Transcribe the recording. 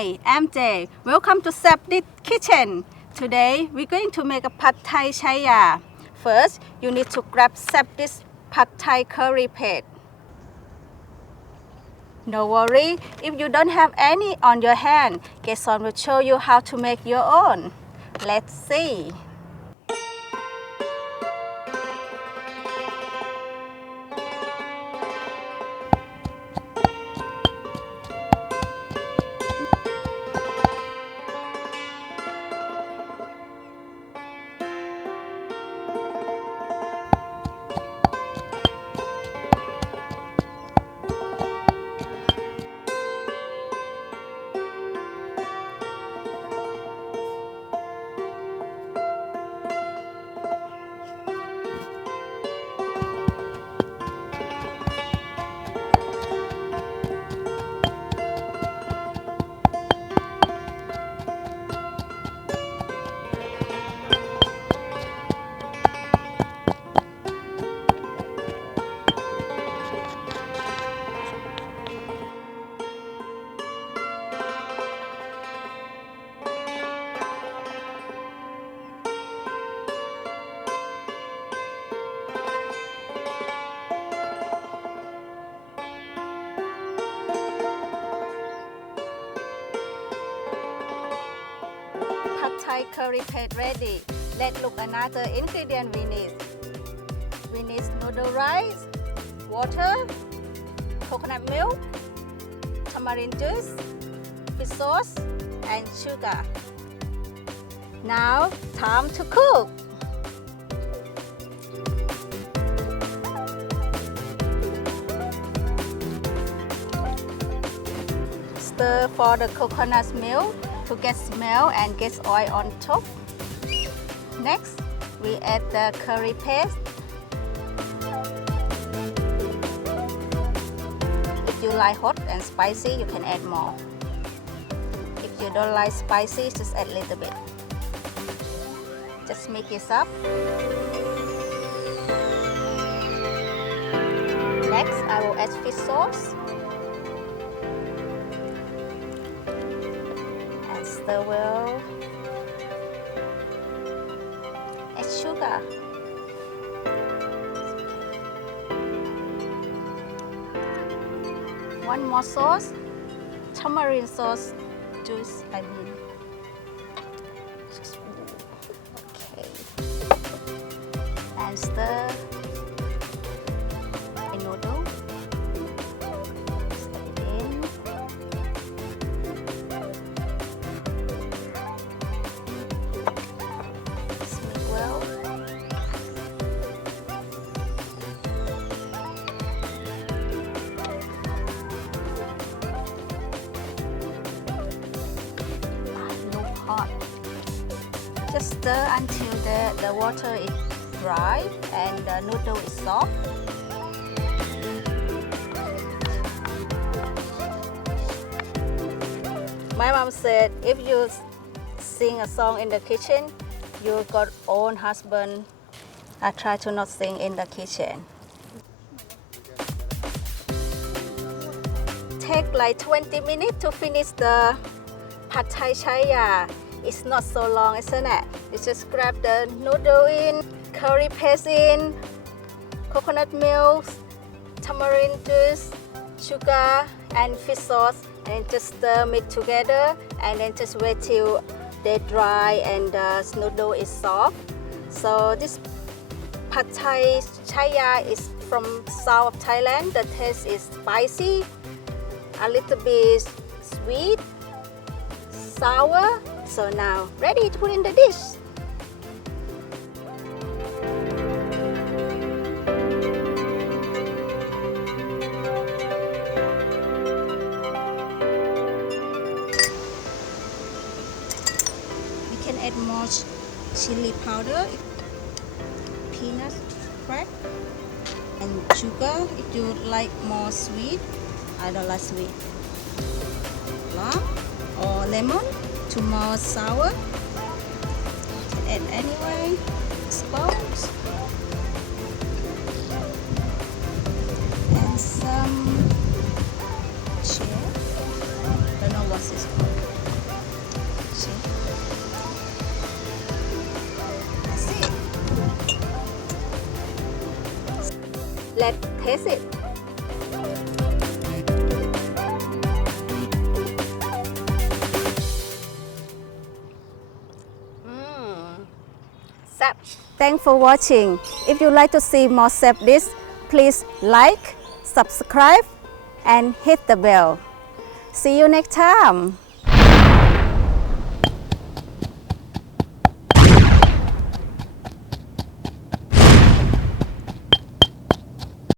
Hi, I'm Jay. Welcome to Zaab Dish Kitchen. Today we're going to make a Padthai chiya. First, you need to grab Zaab Dish Padthai curry paste. No worry if you don't have any on your hand. Jason will show you how to make your own. Let's see. Padthai curry paste ready. Let's look another ingredient we need. We need noodle rice, water, coconut milk, tamarind juice, fish sauce, and sugar. Now, time to cook. Stir for the coconut milk to get smell and get oil on top. Next, we add the curry paste. If you like hot and spicy, you can add more. If you don't like spicy, just add a little bit. Just mix it up. Next, I will add fish sauce. Stir well. Add sugar. One more sauce, tamarind sauce juice. Okay. And stir a noodle. Stir it in. Just stir until the water is dry and the noodle is soft. My mom said if you sing a song in the kitchen, you got own husband. I try to not sing in the kitchen. Take like 20 minutes to finish the Padthai chiya. It's not so long, isn't it? You just grab the noodle in, curry paste in, coconut milk, tamarind juice, sugar, and fish sauce, and just mix together, and then just wait till they dry and the noodle is soft. So this Padthai chiya is from south of Thailand. The taste is spicy, a little bit sweet, sour. So now, ready to put in the dish. We can add more chili powder, peanut crack, and sugar if you like more sweet. I don't like sweet. Lime or lemon. To more sour, you can add anyway, spoons, and some chive. I don't know what this is called. Let's taste it. Zaab. Thanks for watching. If you like to see more Zaab dish, please like, subscribe, and hit the bell. See you next time.